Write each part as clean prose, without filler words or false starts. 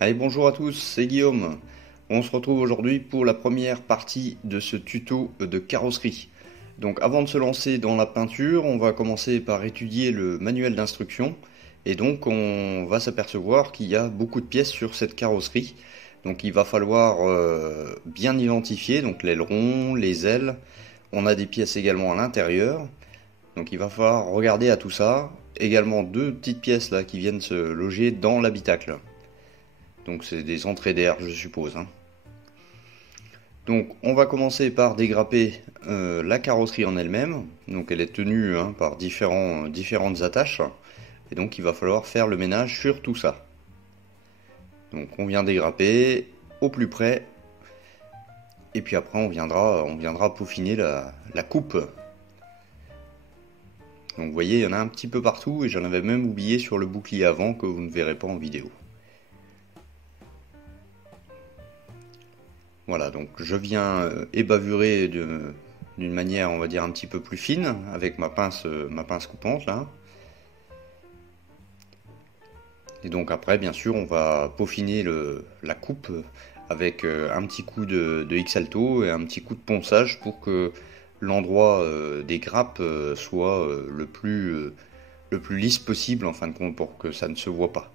Allez, bonjour à tous, c'est Guillaume. On se retrouve aujourd'hui pour la première partie de ce tuto de carrosserie. Donc avant de se lancer dans la peinture, on va commencer par étudier le manuel d'instruction. Et donc on va s'apercevoir qu'il y a beaucoup de pièces sur cette carrosserie. Donc il va falloir bien identifier donc l'aileron, les ailes. On a des pièces également à l'intérieur. Donc il va falloir regarder à tout ça. Également deux petites pièces là qui viennent se loger dans l'habitacle. Donc c'est des entrées d'air, je suppose, hein. Donc on va commencer par dégrapper la carrosserie en elle-même. Donc elle est tenue par différentes attaches. Et donc il va falloir faire le ménage sur tout ça. Donc on vient dégrapper au plus près. Et puis après on viendra peaufiner la coupe. Donc vous voyez, il y en a un petit peu partout et j'en avais même oublié sur le bouclier avant que vous ne verrez pas en vidéo. Voilà, donc je viens ébavurer d'une manière, on va dire, un petit peu plus fine avec ma pince coupante là. Et donc après, bien sûr, on va peaufiner la coupe avec un petit coup de X-Alto et un petit coup de ponçage pour que l'endroit des grappes soit le plus lisse possible en fin de compte pour que ça ne se voit pas.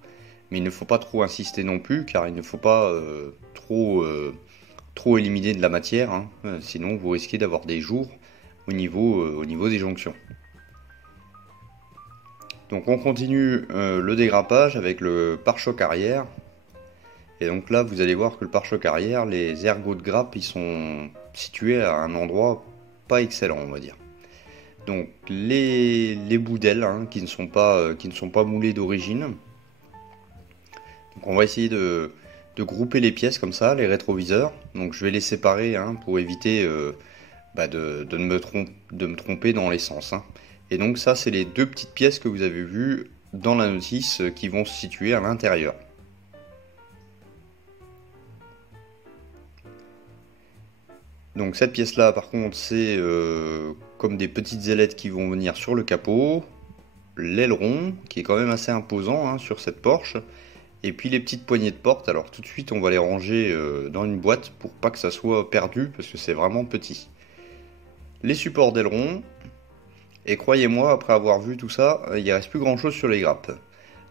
Mais il ne faut pas trop insister non plus car il ne faut pas trop éliminer de la matière, hein, sinon vous risquez d'avoir des jours au niveau des jonctions. Donc on continue le dégrappage avec le pare-choc arrière. Et donc là vous allez voir que le pare-choc arrière, les ergots de grappe, ils sont situés à un endroit pas excellent, on va dire. Donc les bouts d'ailes qui ne sont pas moulés d'origine. Donc on va essayer de grouper les pièces comme ça, les rétroviseurs. Donc je vais les séparer pour éviter de me tromper dans les sens. Et donc ça, c'est les deux petites pièces que vous avez vues dans la notice qui vont se situer à l'intérieur. Donc cette pièce-là, par contre, c'est comme des petites ailettes qui vont venir sur le capot, l'aileron, qui est quand même assez imposant sur cette Porsche, et puis les petites poignées de porte. Alors tout de suite, on va les ranger dans une boîte pour pas que ça soit perdu, parce que c'est vraiment petit. Les supports d'aileron, et croyez-moi, après avoir vu tout ça, il ne reste plus grand chose sur les grappes.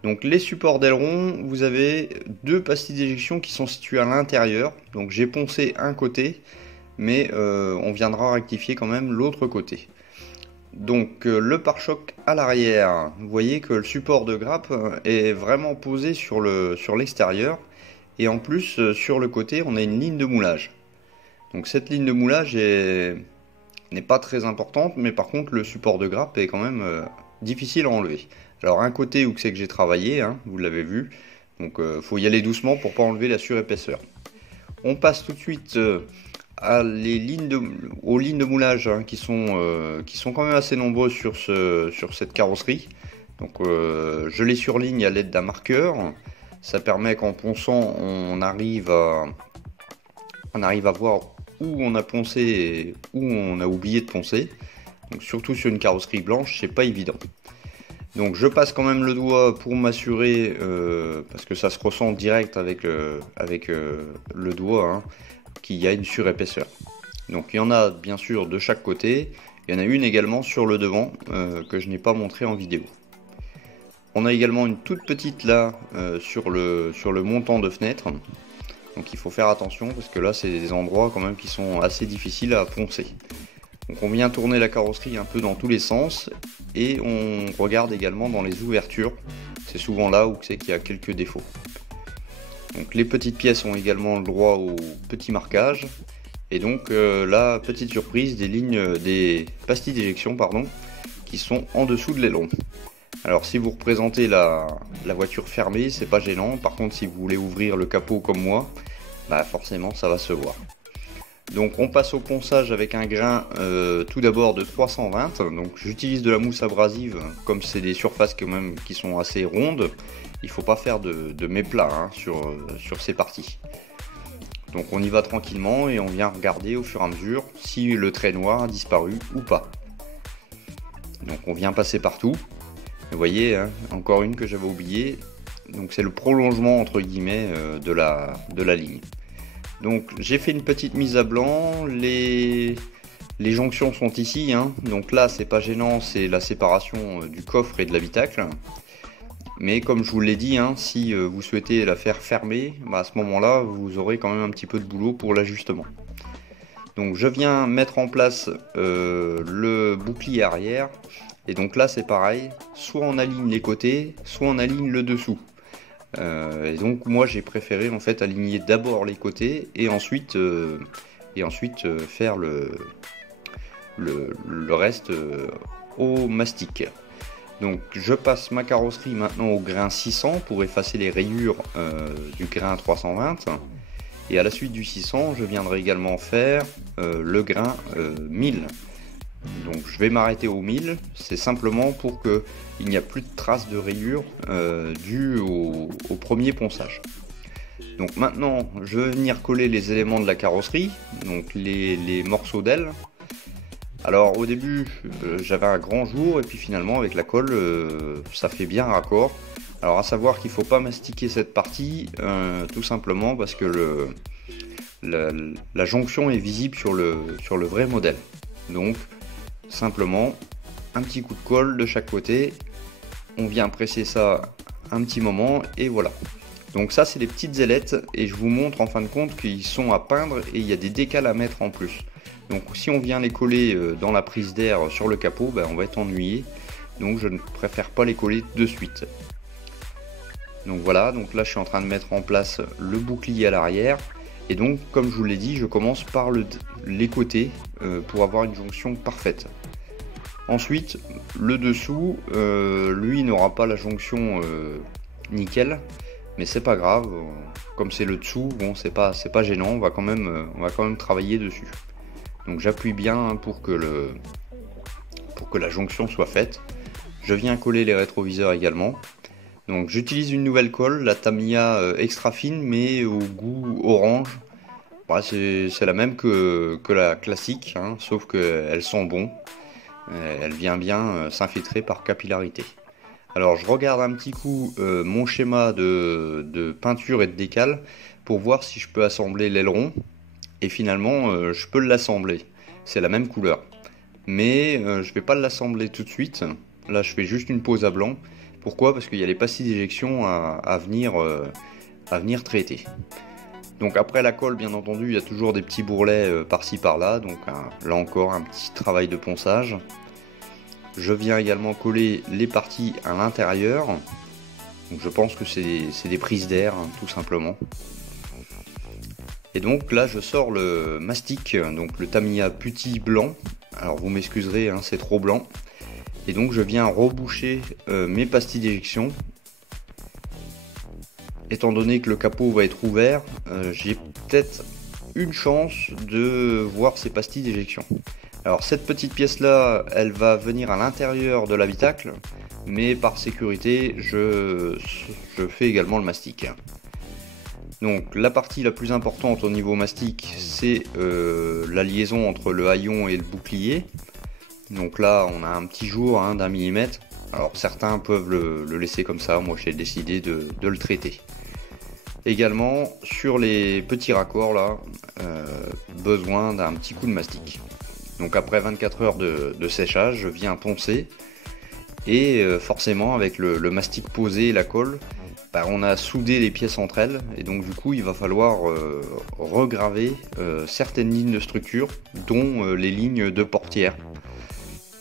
Donc les supports d'aileron, vous avez deux pastilles d'éjection qui sont situées à l'intérieur. Donc j'ai poncé un côté, mais on viendra rectifier quand même l'autre côté. Donc le pare-choc à l'arrière, vous voyez que le support de grappe est vraiment posé sur l'extérieur. Et en plus, sur le côté, on a une ligne de moulage. Donc cette ligne de moulage n'est pas très importante, mais par contre le support de grappe est quand même difficile à enlever. Alors un côté où c'est que j'ai travaillé, vous l'avez vu, donc faut y aller doucement pour pas enlever la surépaisseur. On passe tout de suite aux lignes de moulage qui sont quand même assez nombreuses sur cette carrosserie. Donc je les surligne à l'aide d'un marqueur. Ça permet qu'en ponçant on arrive à voir où on a poncé et où on a oublié de poncer. Donc surtout sur une carrosserie blanche, c'est pas évident. Donc je passe quand même le doigt pour m'assurer, parce que ça se ressent direct avec le doigt, qu'il y a une surépaisseur. Donc il y en a bien sûr de chaque côté, il y en a une également sur le devant que je n'ai pas montré en vidéo. On a également une toute petite là sur le montant de fenêtre. Donc il faut faire attention parce que là c'est des endroits quand même qui sont assez difficiles à poncer. Donc on vient tourner la carrosserie un peu dans tous les sens et on regarde également dans les ouvertures. C'est souvent là où c'est qu'il y a quelques défauts. Donc les petites pièces ont également le droit au petit marquage. Et donc la petite surprise des pastilles d'éjection qui sont en dessous de l'aileron. Alors si vous représentez la voiture fermée, c'est pas gênant. Par contre si vous voulez ouvrir le capot comme moi, forcément ça va se voir. Donc on passe au ponçage avec un grain tout d'abord de 320. Donc j'utilise de la mousse abrasive, comme c'est des surfaces quand même qui sont assez rondes. Il ne faut pas faire de méplats sur ces parties. Donc on y va tranquillement et on vient regarder au fur et à mesure si le trait noir a disparu ou pas. Donc on vient passer partout. Vous voyez, encore une que j'avais oubliée. Donc c'est le prolongement entre guillemets de la ligne. Donc j'ai fait une petite mise à blanc, les jonctions sont ici, hein. Donc là c'est pas gênant, c'est la séparation du coffre et de l'habitacle. Mais comme je vous l'ai dit, hein, si vous souhaitez la faire fermer, à ce moment-là vous aurez quand même un petit peu de boulot pour l'ajustement. Donc je viens mettre en place le bouclier arrière. Et donc là c'est pareil, soit on aligne les côtés, soit on aligne le dessous. Et donc moi j'ai préféré en fait aligner d'abord les côtés et ensuite faire le reste au mastic. Donc je passe ma carrosserie maintenant au grain 600 pour effacer les rayures du grain 320. Et à la suite du 600, je viendrai également faire le grain 1000. Donc je vais m'arrêter au 1000, c'est simplement pour qu'il n'y a plus de traces de rayures dues au premier ponçage. Donc maintenant je vais venir coller les éléments de la carrosserie, donc les morceaux d'aile. Alors au début j'avais un grand jour et puis finalement avec la colle ça fait bien raccord. Alors à savoir qu'il ne faut pas mastiquer cette partie tout simplement parce que la jonction est visible sur le vrai modèle. Donc simplement un petit coup de colle de chaque côté, on vient presser ça un petit moment et voilà. Donc ça c'est les petites ailettes et je vous montre en fin de compte qu'ils sont à peindre et il y a des décals à mettre en plus. Donc si on vient les coller dans la prise d'air sur le capot, on va être ennuyé. Donc je ne préfère pas les coller de suite. Donc voilà, donc là je suis en train de mettre en place le bouclier à l'arrière. Et donc comme je vous l'ai dit, je commence par les côtés pour avoir une jonction parfaite. Ensuite, le dessous, lui n'aura pas la jonction nickel, mais c'est pas grave, comme c'est le dessous, bon c'est pas gênant, on va quand même travailler dessus. Donc j'appuie bien pour que la jonction soit faite. Je viens coller les rétroviseurs également. Donc j'utilise une nouvelle colle, la Tamiya extra fine mais au goût orange. C'est la même que la classique, hein, sauf qu'elle sent bon. Elle vient bien s'infiltrer par capillarité. Alors je regarde un petit coup mon schéma de peinture et de décal pour voir si je peux assembler l'aileron. Et finalement je peux l'assembler. C'est la même couleur. Mais je vais pas l'assembler tout de suite. Là je fais juste une pose à blanc. Pourquoi? Parce qu'il y a les pastilles d'éjection à venir traiter. Donc après la colle, bien entendu, il y a toujours des petits bourrelets par-ci par-là. Donc là encore, un petit travail de ponçage. Je viens également coller les parties à l'intérieur. Donc je pense que c'est des prises d'air, hein, tout simplement. Et donc là, je sors le mastic, donc le Tamiya Putty blanc. Alors vous m'excuserez, hein, c'est trop blanc. Et donc je viens reboucher mes pastilles d'éjection. Étant donné que le capot va être ouvert, j'ai peut-être une chance de voir ces pastilles d'éjection. Alors cette petite pièce là, elle va venir à l'intérieur de l'habitacle, mais par sécurité, je fais également le mastic. Donc la partie la plus importante au niveau mastic, c'est la liaison entre le haillon et le bouclier. Donc là on a un petit jour d'1 millimètre. Alors certains peuvent le laisser comme ça, moi j'ai décidé de le traiter. Également sur les petits raccords là, besoin d'un petit coup de mastic. Donc après 24 heures de séchage, je viens poncer. Et forcément avec le mastic posé et la colle, on a soudé les pièces entre elles. Et donc du coup il va falloir regraver certaines lignes de structure, dont les lignes de portière.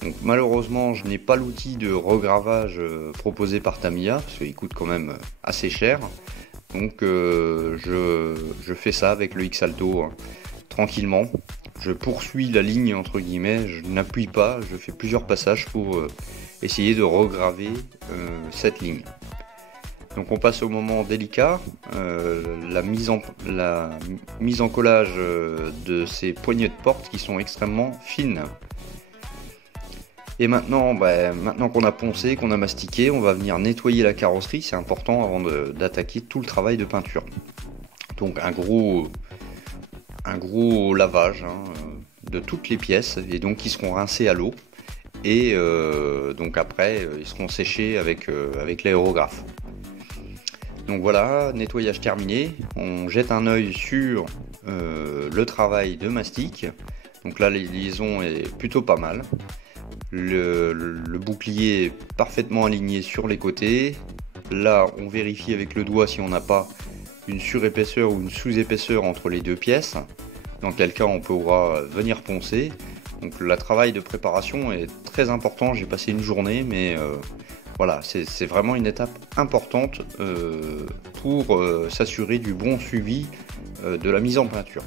Donc malheureusement je n'ai pas l'outil de regravage proposé par Tamiya, parce qu'il coûte quand même assez cher. Donc je fais ça avec le X-Alto, hein, tranquillement. Je poursuis la ligne entre guillemets, je n'appuie pas, je fais plusieurs passages pour essayer de regraver cette ligne. Donc on passe au moment délicat, la mise en collage de ces poignées de porte qui sont extrêmement fines. Et maintenant, maintenant qu'on a poncé, qu'on a mastiqué, on va venir nettoyer la carrosserie, c'est important avant d'attaquer tout le travail de peinture. Donc un gros lavage de toutes les pièces, et donc ils seront rincés à l'eau, et donc après ils seront séchés avec l'aérographe. Donc voilà, nettoyage terminé. On jette un œil sur le travail de mastic. Donc là, la liaison est plutôt pas mal. Le bouclier est parfaitement aligné sur les côtés. Là, on vérifie avec le doigt si on n'a pas une surépaisseur ou une sous-épaisseur entre les deux pièces. Dans quel cas, on pourra venir poncer. Donc le travail de préparation est très important. J'ai passé une journée, mais voilà, c'est vraiment une étape importante pour s'assurer du bon suivi de la mise en peinture.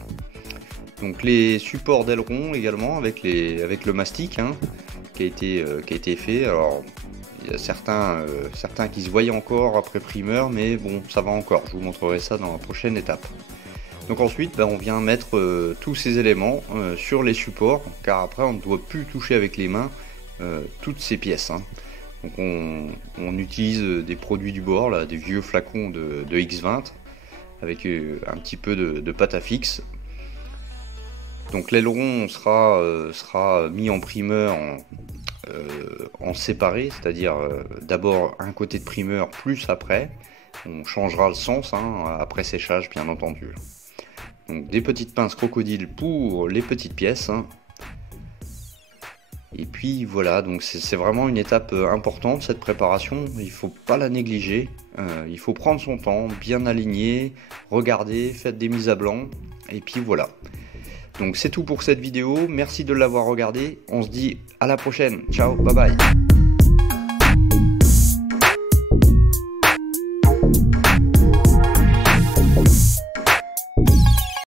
Donc les supports d'aileron également avec le mastic qui a été fait. Alors il y a certains qui se voyaient encore après primeur, mais bon, ça va encore. Je vous montrerai ça dans la prochaine étape. Donc ensuite, on vient mettre tous ces éléments sur les supports, car après on ne doit plus toucher avec les mains toutes ces pièces. Donc on utilise des produits du bord, là, des vieux flacons de X20 avec un petit peu de pâte à fixe. Donc l'aileron sera mis en primeur en séparé, c'est-à-dire d'abord un côté de primeur plus après. On changera le sens après séchage, bien entendu. Donc des petites pinces crocodile pour les petites pièces. Et puis voilà, donc c'est vraiment une étape importante cette préparation, il ne faut pas la négliger, il faut prendre son temps, bien aligner, regarder, faites des mises à blanc, et puis voilà. Donc c'est tout pour cette vidéo, merci de l'avoir regardé, on se dit à la prochaine, ciao, bye bye.